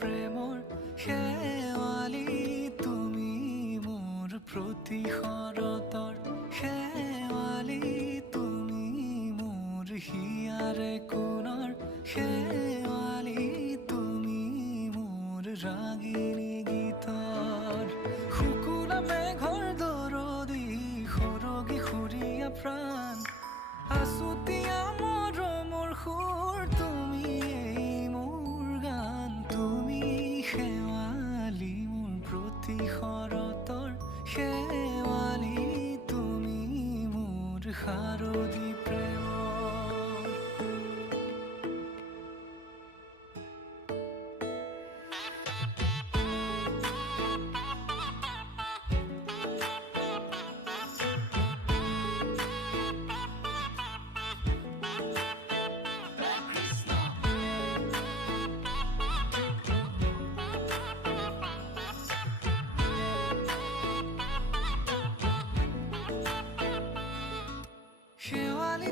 প্ৰেমৰ শেৱালি তুমি মোৰ প্ৰতি শৰতৰ শেৱালি তুমি মোৰ হিয়াৰে কোণৰ শেৱালি তুমি মোৰ ৰাগিনী গীতৰ শুকুলা মেঘৰ দৰদি সৰগী সুৰীয়া প্ৰাণ আছুতীয়া মৰমৰ সুৰ তুমি এই মোৰ গান তুমি শেৱালি মোৰ প্ৰতি শৰতৰ শেৱালি তুমি মোৰ শাৰদী প্ৰেমৰ শেৱালি